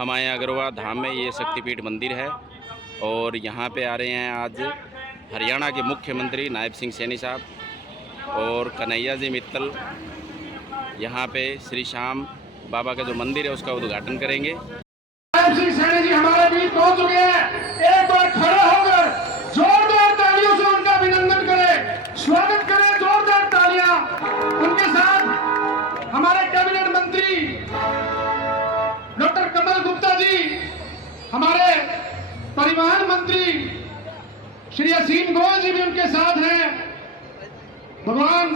हमारे अग्रवाल धाम में ये शक्तिपीठ मंदिर है और यहाँ पे आ रहे हैं आज हरियाणा के मुख्यमंत्री नायब सिंह सैनी साहब और कन्हैया जी मित्तल। यहाँ पे श्री श्याम बाबा का जो मंदिर है उसका उद्घाटन करेंगे। नायब सिंह सैनी जी हमारे बीच पहुंच चुके हैं। एक बार खड़े होकर जोरदार तालियों से उनका अभिनंदन करें, स्वागत करें, जोरदार तालियां। उनके साथ हमारे कैबिनेट मंत्री डॉक्टर कमल गुप्ता जी, हमारे परिवहन मंत्री श्री असीम गोयल जी भी उनके साथ हैं। भगवान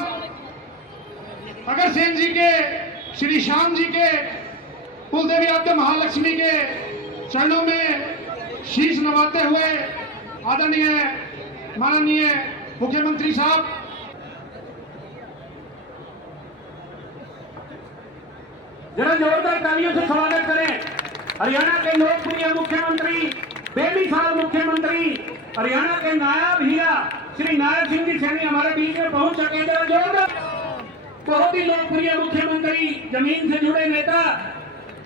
अग्रसेन जी के, श्री श्याम जी के, कुलदेवी आद्य महालक्ष्मी के चरणों में शीश नवाते हुए आदरणीय माननीय मुख्यमंत्री साहब जरा जोरदार तालियों से स्वागत करें। हरियाणा के लोकप्रिय मुख्यमंत्री, बेमिसाल मुख्यमंत्री, हरियाणा के नायब हीरा श्री नायब सिंह जी सैनी हमारे बीच में पहुंच सके। जरा जोरदार, बहुत ही लोकप्रिय मुख्यमंत्री, जमीन से जुड़े नेता,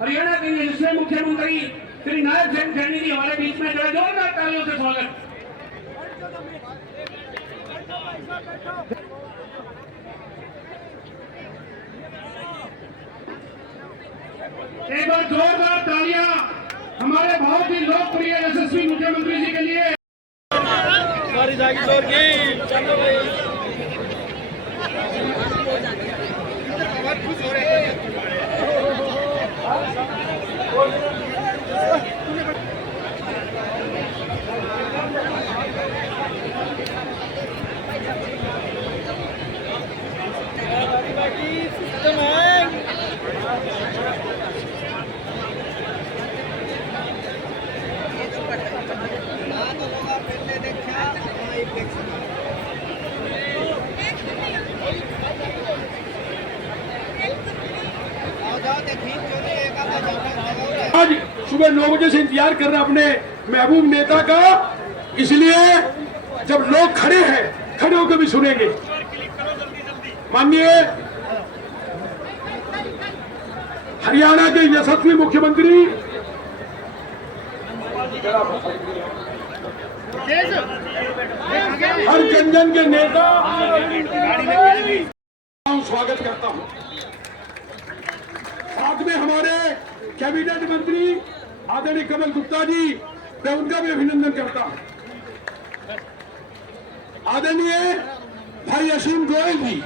हरियाणा के यशस्वी मुख्यमंत्री श्री नायब सिंह सैनी जी हमारे बीच में। जरा जोरदार तालियों से स्वागत। एक बार जोरदार तालियां हमारे बहुत ही लोकप्रिय यशस्वी मुख्यमंत्री जी के लिए। आज सुबह 9 बजे से इंतजार कर रहे हैं अपने महबूब नेता का, इसलिए जब लोग खड़े हैं खड़े होकर भी सुनेंगे। माननीय हरियाणा के यशस्वी मुख्यमंत्री, हर जन के नेता, स्वागत करता हूं। साथ में हमारे कैबिनेट मंत्री आदरणीय कमल गुप्ता जी, मैं उनका भी अभिनंदन करता हूं। आदरणीय भाई असीम गोयल जी,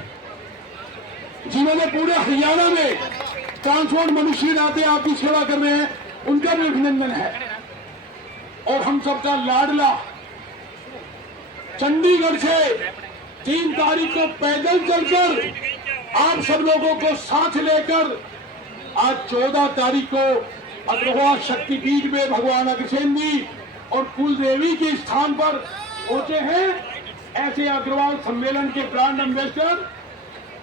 जिन्होंने पूरे हरियाणा में ट्रांसपोर्ट मनुष्य नाते आपकी सेवा कर रहे हैं, उनका भी अभिनंदन है। और हम सबका लाडला चंडीगढ़ से 3 तारीख को पैदल चलकर आप सब लोगों को साथ लेकर आज 14 तारीख को अग्रवाल शक्तिपीठ में भगवान अग्रसेन जी और कुलदेवी के स्थान पर पहुंचे हैं। ऐसे अग्रवाल सम्मेलन के ब्रांड एम्बेसडर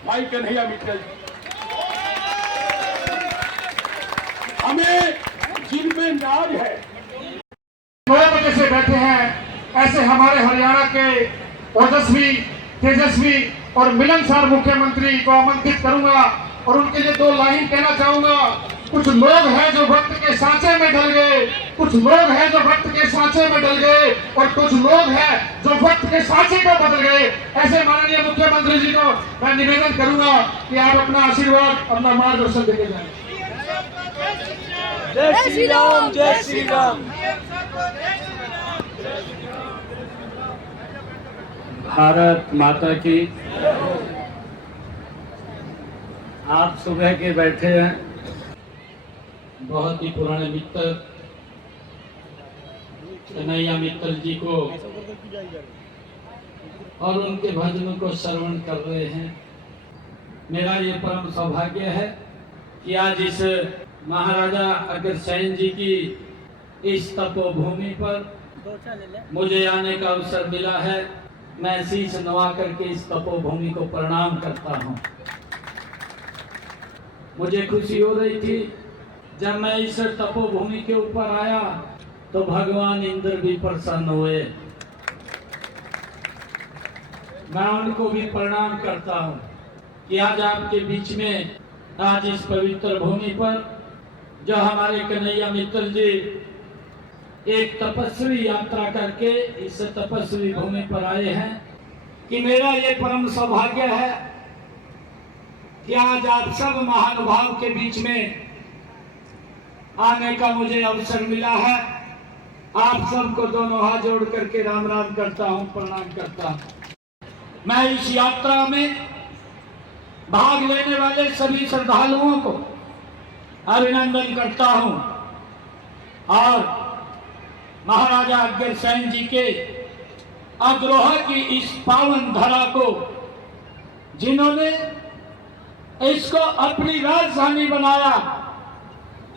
भाई कन्हैया मित्तल जी, हमें जिन पे नाज है, 9 बजे से बैठे हैं। ऐसे हमारे हरियाणा के ओजस्वी, तेजस्वी और मिलनसार मुख्यमंत्री को आमंत्रित करूंगा और उनके लिए 2 लाइन कहना चाहूंगा। कुछ लोग हैं जो वक्त के सांचे में ढल गए, कुछ लोग हैं जो वक्त के सांचे में ढल गए, और कुछ लोग हैं जो वक्त के सांचे को बदल गए। ऐसे माननीय मुख्यमंत्री जी को मैं निवेदन करूंगा कि आप अपना आशीर्वाद, अपना मार्गदर्शन देके जाएं। जय श्री राम, जय श्री राम। भारत माता की। आप सुबह के बैठे हैं, बहुत ही पुराने मित्र कन्हैया मित्तल जी को और उनके भजनों को श्रवण कर रहे हैं। मेरा ये परम सौभाग्य है कि आज इस महाराजा अग्रसेन जी की इस तपोभूमि पर मुझे आने का अवसर मिला है। मैं शीश नवा करके इस तपोभूमि को प्रणाम करता हूँ। मुझे खुशी हो रही थी जब मैं इस तपोभूमि के ऊपर आया तो भगवान इंद्र भी प्रसन्न हुए। मैं उनको भी प्रणाम करता हूँ कि आज आपके बीच में, आज इस पवित्र भूमि पर जो हमारे कन्हैया मित्तल जी एक तपस्वी यात्रा करके इस तपस्वी भूमि पर आए हैं, कि मेरा ये परम सौभाग्य है कि आज आप सब महानुभाव के बीच में आने का मुझे अवसर मिला है। आप सबको दोनों हाथ जोड़ करके राम राम करता हूं, प्रणाम करता हूं। मैं इस यात्रा में भाग लेने वाले सभी श्रद्धालुओं को अभिनंदन करता हूं और महाराजा अग्रसेन जी के अग्रह की इस पावन धरा को, जिन्होंने इसको अपनी राजधानी बनाया,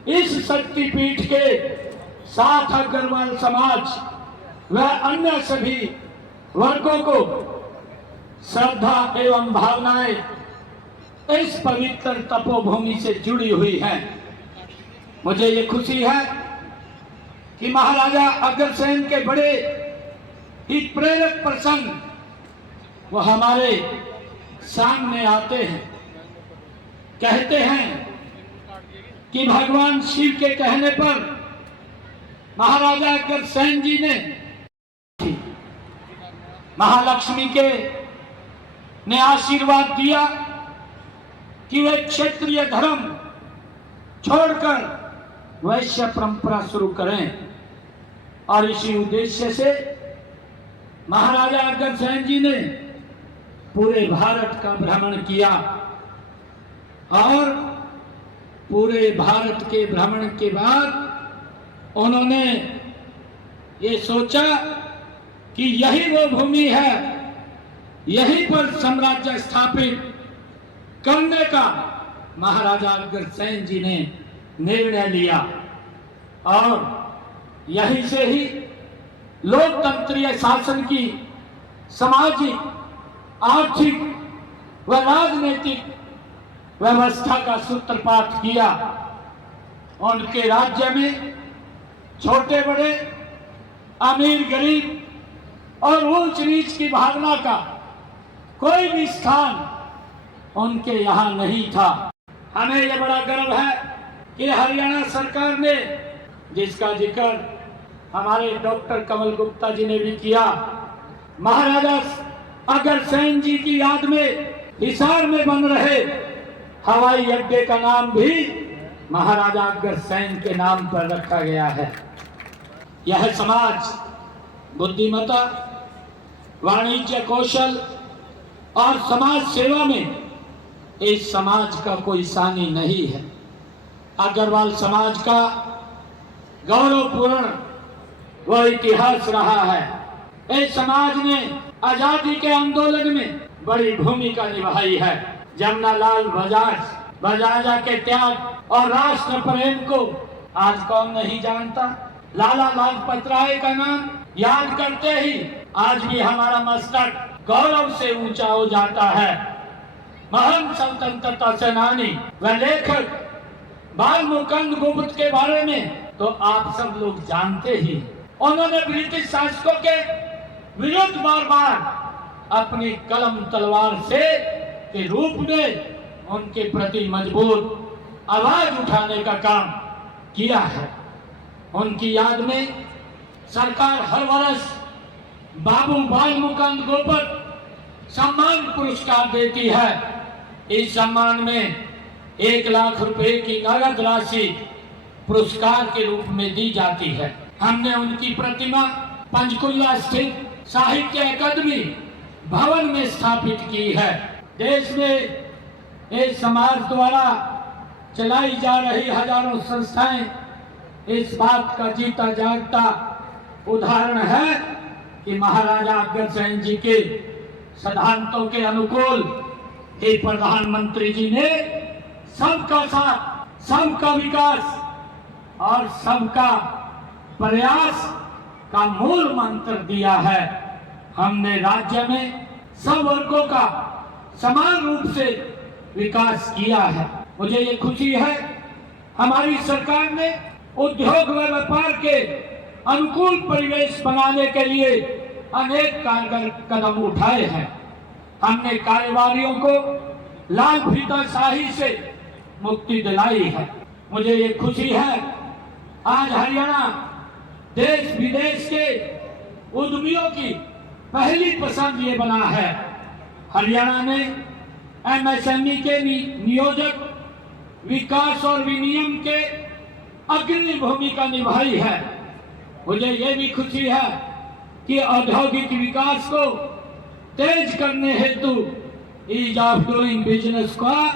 इस शक्तिपीठ के साथ अग्रवाल समाज व अन्य सभी वर्गों को श्रद्धा एवं भावनाएं इस पवित्र तपोभूमि से जुड़ी हुई हैं। मुझे ये खुशी है कि महाराजा अग्रसेन के बड़े ही प्रेरक प्रसंग वो हमारे सामने आते हैं। कहते हैं कि भगवान शिव के कहने पर महाराजा अग्रसेन जी ने महालक्ष्मी के ने आशीर्वाद दिया कि वे क्षेत्रीय धर्म छोड़कर वैश्य परंपरा शुरू करें, और इसी उद्देश्य से महाराजा अग्रसेन जी ने पूरे भारत का भ्रमण किया और पूरे भारत के भ्रमण के बाद उन्होंने ये सोचा कि यही वो भूमि है, यहीं पर साम्राज्य स्थापित करने का महाराजा अग्रसेन जी ने निर्णय लिया और यहीं से ही लोकतंत्रीय शासन की सामाजिक, आर्थिक व राजनीतिक व्यवस्था का सूत्रपात किया। उनके राज्य में छोटे बड़े, अमीर गरीब और ऊंच नीच की भावना का कोई भी स्थान उनके यहाँ नहीं था। हमें यह बड़ा गर्व है कि हरियाणा सरकार ने, जिसका जिक्र हमारे डॉक्टर कमल गुप्ता जी ने भी किया, महाराजा अग्रसेन जी की याद में हिसार में बन रहे हवाई अड्डे का नाम भी महाराजा अग्रसेन के नाम पर रखा गया है। यह समाज बुद्धिमत्ता, वाणिज्य कौशल और समाज सेवा में इस समाज का कोई सानी नहीं है। अग्रवाल समाज का गौरवपूर्ण वह इतिहास रहा है। इस समाज ने आजादी के आंदोलन में बड़ी भूमिका निभाई है। जमनालाल बजाज के त्याग और राष्ट्र प्रेम को आज कौन नहीं जानता। लाला लाजपत राय का नाम याद करते ही आज भी हमारा मस्तक गौरव से ऊंचा हो जाता है। महान स्वतंत्रता सेनानी व लेखक बाल मुकुंद गुप्त के बारे में तो आप सब लोग जानते ही। उन्होंने ब्रिटिश शासकों के विरुद्ध बार बार अपनी कलम तलवार से के रूप में उनके प्रति मजबूत आवाज उठाने का काम किया है। उनकी याद में सरकार हर वर्ष बाबू बाल मुकुंद गुप्त सम्मान पुरस्कार देती है। इस सम्मान में 1 लाख रुपए की नगद राशि पुरस्कार के रूप में दी जाती है। हमने उनकी प्रतिमा पंचकुला स्थित साहित्य अकादमी भवन में स्थापित की है। देश में इस समाज द्वारा चलाई जा रही हजारों संस्थाएं इस बात का जीता जागता उदाहरण है कि महाराजा अग्रसेन जी के सिद्धांतों के अनुकूल ये प्रधानमंत्री जी ने सबका साथ, सबका विकास और सबका प्रयास का मूल मंत्र दिया है। हमने राज्य में सब वर्गों का समान रूप से विकास किया है। मुझे ये खुशी है हमारी सरकार ने उद्योग व व्यापार के अनुकूल परिवेश बनाने के लिए अनेक कारगर कदम उठाए हैं। हमने कारोबारियों को लाल फीताशाही से मुक्ति दिलाई है। मुझे ये खुशी है आज हरियाणा देश विदेश के उद्यमियों की पहली पसंद ये बना है। हरियाणा ने एमएसएमई के नियोजक विकास और विनियम के अग्रणी भूमिका निभाई है। मुझे ये भी खुशी है कि औद्योगिक विकास को तेज करने हेतु ईज ऑफ डूइंग बिजनेस का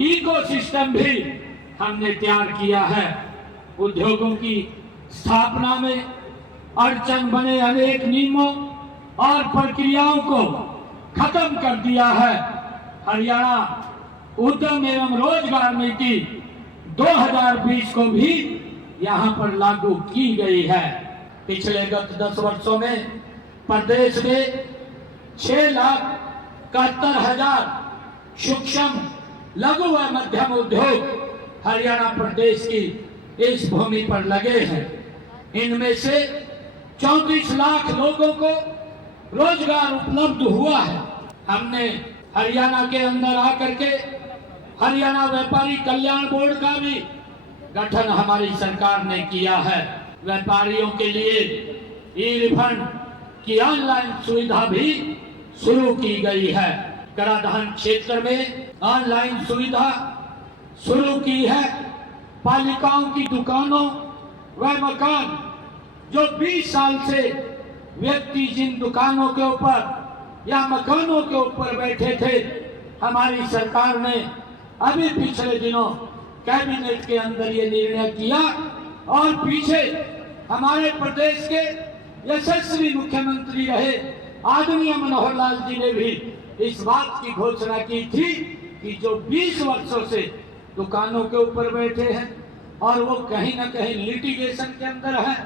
इकोसिस्टम भी हमने तैयार किया है। उद्योगों की स्थापना में अड़चन बने अनेक नियमों और प्रक्रियाओं को खत्म कर दिया है। हरियाणा उद्यम एवं रोजगार नीति 2020 को भी यहाँ पर लागू की गई है। पिछले गत 10 वर्षों में प्रदेश में 6,71,000 सूक्ष्म लघु व मध्यम उद्योग हरियाणा प्रदेश की इस भूमि पर लगे हैं। इनमें से 34 लाख लोगों को रोजगार उपलब्ध हुआ है। हमने हरियाणा के अंदर आकर के हरियाणा व्यापारी कल्याण बोर्ड का भी गठन हमारी सरकार ने किया है। व्यापारियों के लिए ई रिफंड की ऑनलाइन सुविधा भी शुरू की गई है। कराधान क्षेत्र में ऑनलाइन सुविधा शुरू की है। पालिकाओं की दुकानों व मकान जो 20 साल से व्यक्ति जिन दुकानों के ऊपर या मकानों के ऊपर बैठे थे, हमारी सरकार ने अभी पिछले दिनों कैबिनेट के अंदर ये निर्णय किया और पीछे हमारे प्रदेश के यशस्वी मुख्यमंत्री रहे आदरणीय मनोहर लाल जी ने भी इस बात की घोषणा की थी कि जो 20 वर्षों से दुकानों के ऊपर बैठे हैं और वो कहीं ना कहीं लिटिगेशन के अंदर है,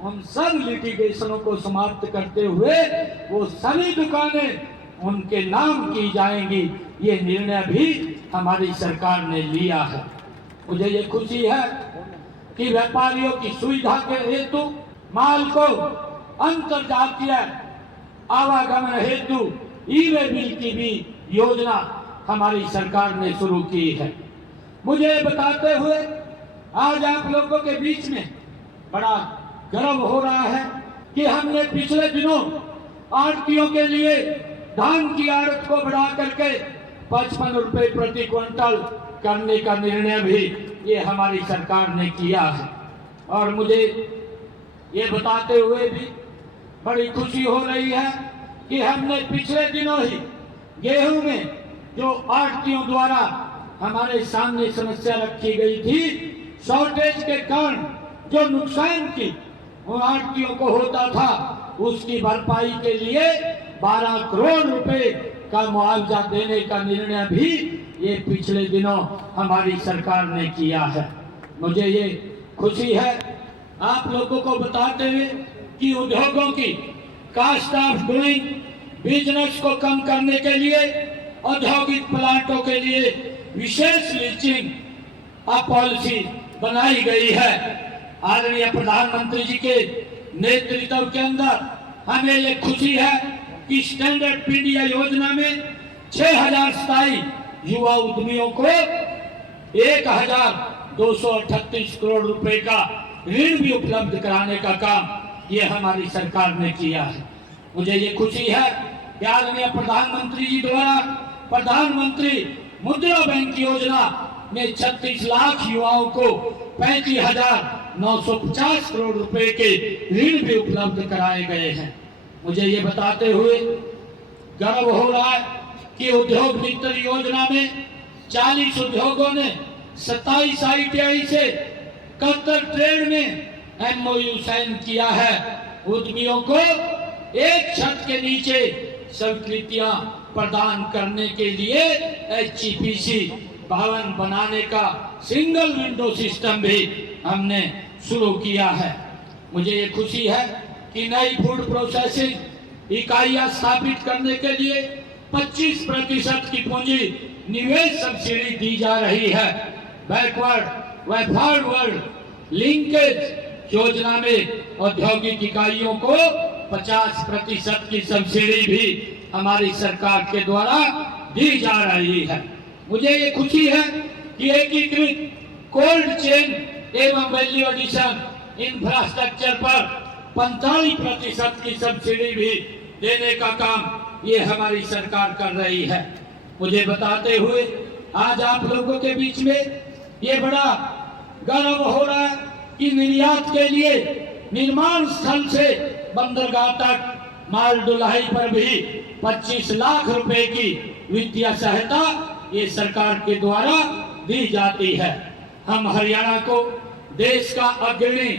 उन सब लिटिगेशनों को समाप्त करते हुए वो सभी दुकानें उनके नाम की जाएंगी। ये निर्णय भी हमारी सरकार ने लिया है। मुझे ये खुशी है कि व्यापारियों की सुविधा के हेतु माल को अंतरजातीय आवागमन हेतु ई-वे बिल की भी योजना हमारी सरकार ने शुरू की है। मुझे बताते हुए आज आप लोगों के बीच में बड़ा गर्व हो रहा है कि हमने पिछले दिनों आड़तियों के लिए धान की आड़त को बढ़ा करके 55 रुपए प्रति क्विंटल करने का निर्णय भी ये हमारी सरकार ने किया है। और मुझे ये बताते हुए भी बड़ी खुशी हो रही है कि हमने पिछले दिनों ही गेहूं में जो आड़तियों द्वारा हमारे सामने समस्या रखी गई थी, शॉर्टेज के कारण जो नुकसान की आड़तियों को होता था, उसकी भरपाई के लिए 12 करोड़ रुपए का मुआवजा देने का निर्णय भी ये पिछले दिनों हमारी सरकार ने किया है। मुझे ये खुशी है आप लोगों को बताते हुए कि उद्योगों की कास्ट ऑफ डूइंग बिजनेस को कम करने के लिए औद्योगिक प्लांटों के लिए विशेष लीचिंग पॉलिसी बनाई गई है। आदरणीय प्रधानमंत्री जी के नेतृत्व के अंदर हमें ये खुशी है कि स्टैंडर्ड इंडिया योजना में 6,000 स्थायी युवा उद्यमियों को 1,238 करोड़ रुपए का ऋण भी उपलब्ध कराने का काम ये हमारी सरकार ने किया है। मुझे ये खुशी है कि आदरणीय प्रधानमंत्री जी द्वारा प्रधानमंत्री मुद्रा बैंक योजना में 36 लाख युवाओं को 35,950 करोड़ रुपए के ऋण भी उपलब्ध कराए गए हैं। मुझे ये बताते हुए गर्व हो रहा है कि उद्योग मित्र योजना में 40 उद्योगों ने 27 ITI से 71 ट्रेड में MOU साइन किया है। उद्यमियों को एक छत के नीचे स्वीकृतियां प्रदान करने के लिए HPC भवन बनाने का सिंगल विंडो सिस्टम भी हमने शुरू किया है। मुझे ये खुशी है कि नई फूड प्रोसेसिंग इकाइयां स्थापित करने के लिए 25% की पूंजी निवेश सब्सिडी दी जा रही है। बैकवर्ड व फॉरवर्ड लिंकेज योजना में औद्योगिक इकाइयों को 50% की सब्सिडी भी हमारी सरकार के द्वारा दी जा रही है। मुझे ये खुशी है कि एकीकृत कोल्ड चेन एवं वैल्यू एडिशन इंफ्रास्ट्रक्चर पर 45% की सब्सिडी भी देने का काम ये हमारी सरकार कर रही है। मुझे बताते हुए आज आप लोगों के बीच में ये बड़ा गर्व हो रहा है कि निर्यात के लिए निर्माण स्थल से बंदरगाह तक माल ढुलाई पर भी 25 लाख रुपए की वित्तीय सहायता ये सरकार के द्वारा दी जाती है। हम हरियाणा को देश का अग्रणी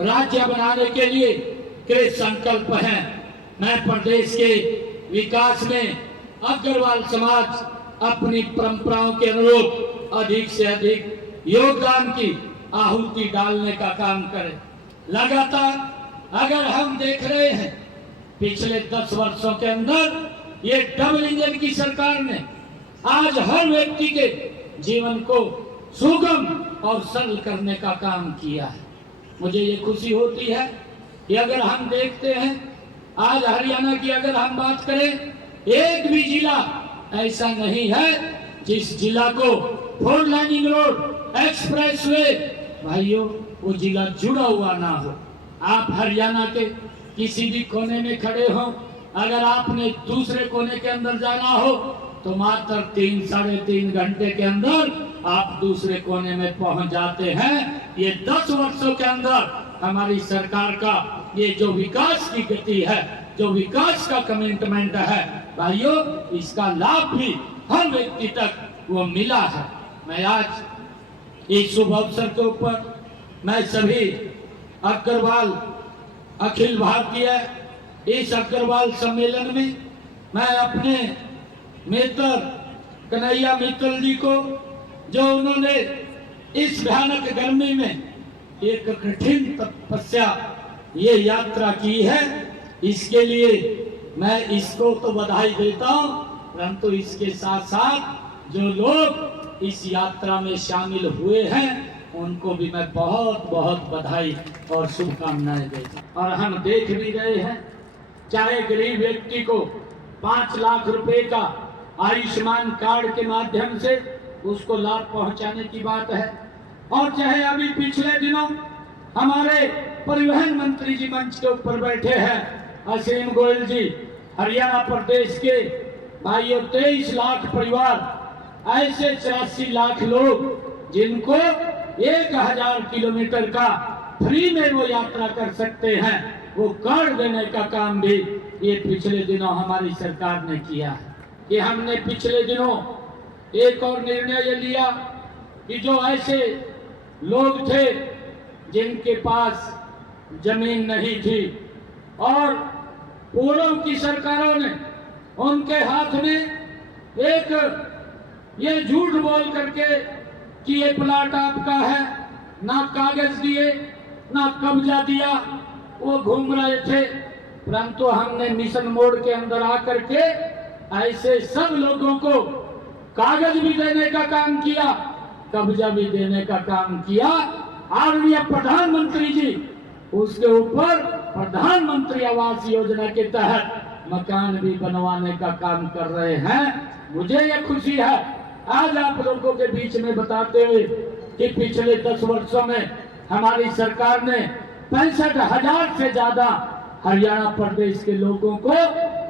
राज्य बनाने के लिए कृत संकल्प हैं। मैं प्रदेश के विकास में अग्रवाल समाज अपनी परंपराओं के अनुरूप अधिक से अधिक योगदान की आहुति डालने का काम करे। लगातार अगर हम देख रहे हैं पिछले 10 वर्षों के अंदर ये डबल इंजन की सरकार ने आज हर व्यक्ति के जीवन को सुगम और सरल करने का काम किया है। मुझे ये खुशी होती है कि अगर हम देखते हैं आज हरियाणा की अगर हम बात करें, एक भी जिला ऐसा नहीं है जिस जिला को 4 लाइनिंग रोड एक्सप्रेसवे भाइयों वो जिला जुड़ा हुआ ना हो। आप हरियाणा के किसी भी कोने में खड़े हो, अगर आपने दूसरे कोने के अंदर जाना हो तो मात्र 3-3.5 घंटे के अंदर आप दूसरे कोने में पहुंच जाते हैं। ये 10 वर्षों के अंदर हमारी सरकार का ये जो विकास की गति है, जो विकास का कमिटमेंट है भाइयों, इसका लाभ भी हर व्यक्ति तक वो मिला है। मैं आज इस शुभ अवसर के ऊपर मैं सभी अग्रवाल अखिल भारतीय इस अग्रवाल सम्मेलन में मैं अपने मित्र कन्हैया मित्तल जी को, जो उन्होंने इस भयानक गर्मी में एक कठिन तपस्या ये यात्रा की है, इसके लिए मैं इसको तो बधाई देता हूँ, परंतु इसके साथ साथ जो लोग इस यात्रा में शामिल हुए हैं उनको भी मैं बहुत बहुत बधाई और शुभकामनाएं देता हूँ। और हम देख भी रहे हैं, चाहे गरीब व्यक्ति को 5 लाख रुपए का आयुष्मान कार्ड के माध्यम से उसको लाभ पहुंचाने की बात है, और चाहे अभी पिछले दिनों हमारे परिवहन मंत्री जी मंच के ऊपर बैठे हैं असीम गोयल जी, हरियाणा प्रदेश के भाइयों 23 लाख परिवार, ऐसे 84 लाख लोग जिनको 1000 किलोमीटर का फ्री में वो यात्रा कर सकते हैं, वो कार्ड देने का काम भी ये पिछले दिनों हमारी सरकार ने किया है। कि हमने पिछले दिनों एक और निर्णय ये लिया कि जो ऐसे लोग थे जिनके पास जमीन नहीं थी और पूर्व की सरकारों ने उनके हाथ में एक ये झूठ बोल करके कि ये प्लाट आपका है, ना कागज दिए ना कब्जा दिया, वो घूम रहे थे। परंतु हमने मिशन मोड के अंदर आकर के ऐसे सब लोगों को कागज भी देने का काम किया, कब्जा भी देने का काम किया। आदरणीय प्रधानमंत्री जी उसके ऊपर प्रधानमंत्री आवास योजना के तहत मकान भी बनवाने का काम कर रहे हैं। मुझे यह खुशी है आज आप लोगों के बीच में बताते हुए कि पिछले 10 वर्षों में हमारी सरकार ने 65,000 से ज्यादा हरियाणा प्रदेश के लोगों को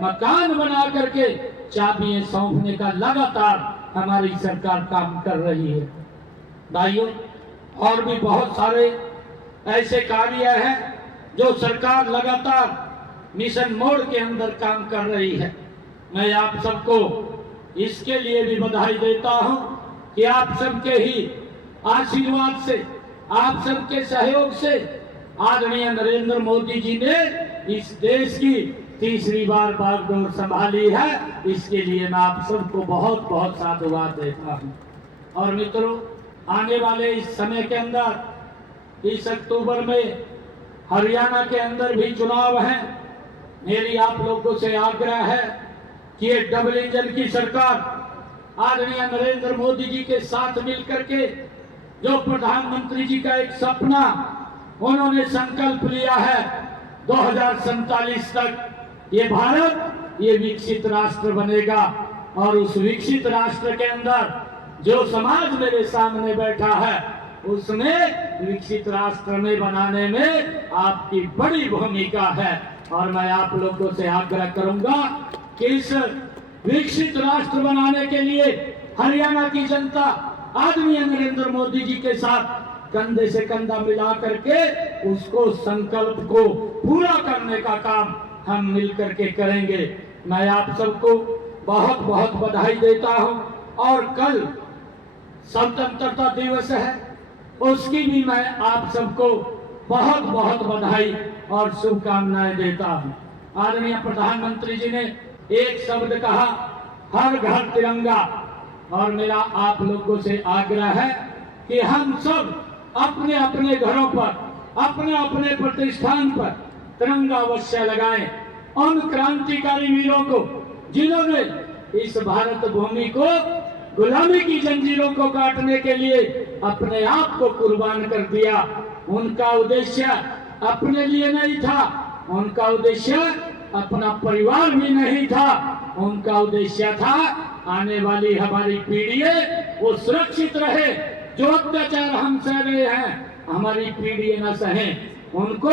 मकान बना करके चाबियां सौंपने का लगातार हमारी सरकार काम कर रही है। भाइयों, और भी बहुत सारे ऐसे कार्य हैं जो सरकार लगातार मिशन मोड के अंदर काम कर रही है। मैं आप सबको इसके लिए भी बधाई देता हूं कि आप सबके ही आशीर्वाद से, आप सबके सहयोग से आदरणीय नरेंद्र मोदी जी ने इस देश की तीसरी बार बागडोर संभाली है। इसके लिए मैं आप सबको बहुत बहुत साधुवाद देता हूं। और मित्रों, आने वाले इस समय के अंदर इस अक्टूबर में हरियाणा के अंदर भी चुनाव हैं। मेरी आप लोगों से आग्रह है कि ये डबल इंजन की सरकार आदरणीय नरेंद्र मोदी जी के साथ मिलकर के जो प्रधानमंत्री जी का एक सपना उन्होंने संकल्प लिया है 2047 तक ये भारत ये विकसित राष्ट्र बनेगा। और उस विकसित राष्ट्र के अंदर जो समाज मेरे सामने बैठा है उसमें विकसित राष्ट्र में बनाने में आपकी बड़ी भूमिका है। और मैं आप लोगों से आग्रह करूंगा कि इस विकसित राष्ट्र बनाने के लिए हरियाणा की जनता आदरणीय नरेंद्र मोदी जी के साथ कंधे से कंधा मिला करके उसको संकल्प को पूरा करने का काम हम मिलकर के करेंगे। मैं आप सबको बहुत बहुत बधाई देता हूं। और कल स्वतंत्रता दिवस है, उसकी भी मैं आप सबको बहुत बहुत बधाई और शुभकामनाएं देता हूं। आदरणीय प्रधानमंत्री जी ने एक शब्द कहा, हर घर तिरंगा। और मेरा आप लोगों से आग्रह है कि हम सब अपने अपने घरों पर, अपने अपने प्रतिष्ठान पर तिरंगा अवश्य लगाएं। उन क्रांतिकारी वीरों को जिन्होंने इस भारत भूमि को गुलामी की जंजीरों को काटने के लिए अपने आप को कुर्बान कर दिया, उनका उद्देश्य अपने लिए नहीं था, उनका उद्देश्य अपना परिवार भी नहीं था, उनका उद्देश्य था आने वाली हमारी पीढ़ी वो सुरक्षित रहे। जो अत्याचार हम सह रहे हैं हमारी पीढ़ी न सहें, उनको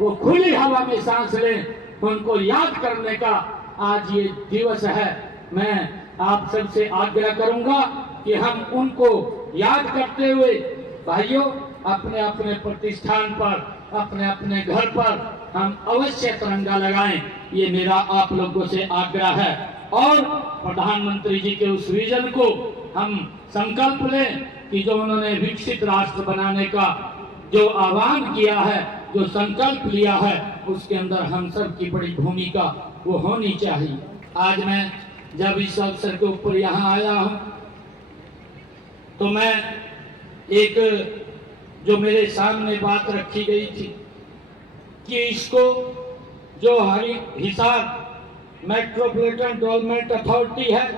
वो खुली हवा में सांस लें, उनको याद करने का आज ये दिवस है। मैं आप सबसे आग्रह करूंगा कि हम उनको याद करते हुए भाइयों अपने अपने प्रतिष्ठान पर, अपने अपने घर पर हम अवश्य तिरंगा लगाएं। ये मेरा आप लोगों से आग्रह है। और प्रधानमंत्री जी के उस विजन को हम संकल्प लें कि जो उन्होंने विकसित राष्ट्र बनाने का जो आह्वान किया है, जो संकल्प लिया है, उसके अंदर हम सब की बड़ी भूमिका वो होनी चाहिए। आज मैं जब इस अवसर के ऊपर यहाँ आया हूँ तो मैं एक जो मेरे सामने बात रखी गई थी कि इसको जो हिसार मेट्रोपॉलिटन डेवलपमेंट अथॉरिटी है,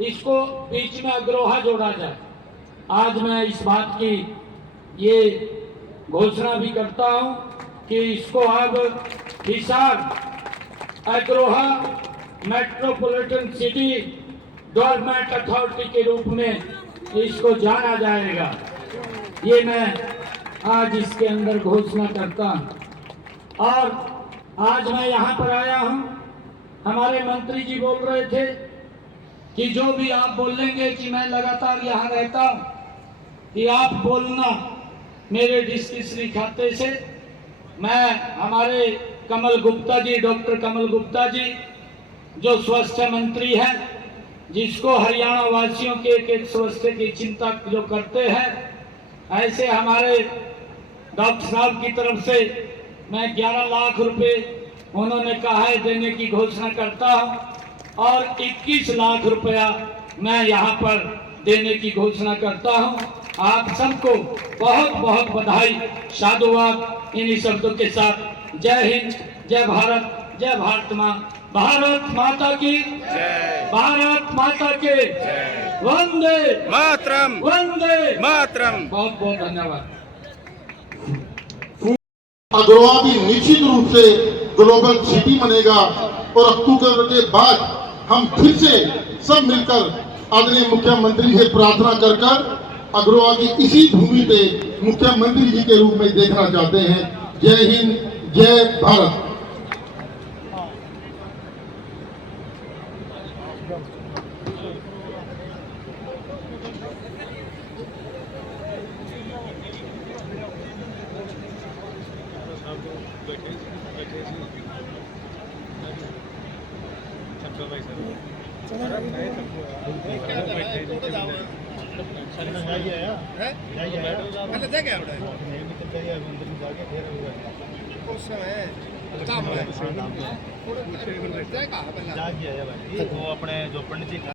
इसको बीच में अग्रोहा जोड़ा जाए। आज मैं इस बात की ये घोषणा भी करता हूं कि इसको अब Hisar Agroha metropolitan city development authority के रूप में इसको जाना जाएगा। ये मैं आज इसके अंदर घोषणा करता हूं। और आज मैं यहाँ पर आया हूं, हमारे मंत्री जी बोल रहे थे कि जो भी आप बोलेंगे कि मैं लगातार यहाँ रहता हूँ, कि आप बोलना मेरे डिस्ट्रिक्ट खाते से। मैं हमारे कमल गुप्ता जी, डॉक्टर कमल गुप्ता जी जो स्वास्थ्य मंत्री हैं, जिसको हरियाणा वासियों के एक स्वास्थ्य की चिंता जो करते हैं, ऐसे हमारे डॉक्टर साहब की तरफ से मैं 11 लाख रुपए उन्होंने कहा है देने की घोषणा करता हूं और 21 लाख रुपया मैं यहाँ पर देने की घोषणा करता हूं। आप सबको बहुत बहुत बधाई, साधुवाद इन्हीं शब्दों के साथ। जय हिंद, जय भारत, जय भारत माँ, भारत माता की जय, भारत माता के वंदे मातरम, वंदे मातरम। बहुत बहुत धन्यवाद। अग्रोहा भी निश्चित रूप से ग्लोबल सिटी बनेगा और अक्टूबर के बाद हम फिर से सब मिलकर आदरणीय मुख्यमंत्री से प्रार्थना कर अग्रोहा की इसी भूमि पे मुख्यमंत्री जी के रूप में देखना चाहते हैं। जय हिंद, जय भारत। वो अपने जो पंडित जी